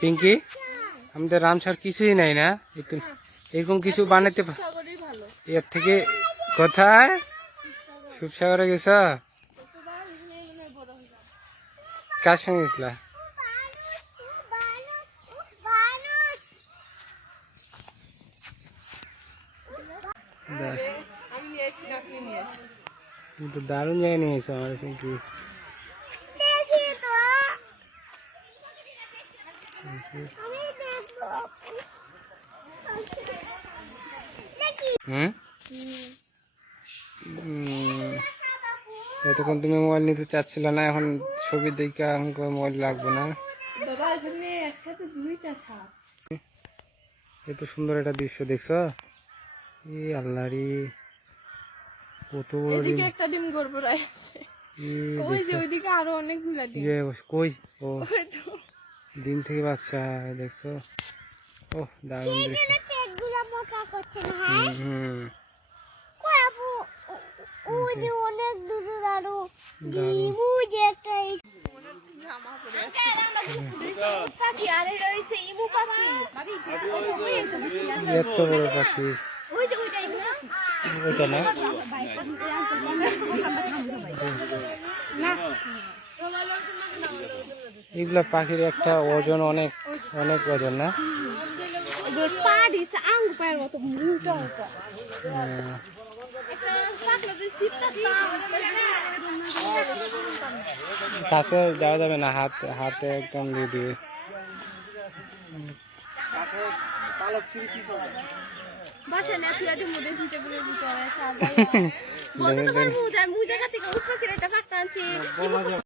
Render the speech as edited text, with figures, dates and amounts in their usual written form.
পিঙ্কি আমাদের রামসার কিছুই নাই না, এরকম কিছু বানাতে এর থেকে কোথায় শিবসাগরে গেছ? কার সঙ্গে গেছিলা? তো দারুণ জায়গায় নিয়ে এসো আমার পিঙ্কি। এতক্ষণ তুমি মোবাইল নিতে চাচ্ছিল না, এখন ছবি দেখে এখন মোবাইল লাগবে না। এত সুন্দর একটা দৃশ্য দেখছো? আল্লাহ রে, কত বড় ডিম! একটা ডিম গড়বড়ায় আছে। ওই যে ওইদিকে আরো অনেকগুলা ডিম। কই? ও ডিম থেকে বাচ্চা দেখছো? ও দারুণ দৃশ্য। অনেক দূরে দাঁড়ো এত বড় পাখি, ওইটা না? এগুলা পাখির একটা ওজন অনেক অনেক ওজন না? কাছে যাওয়া যাবে না, হাতে একদম দিয়ে দিবে।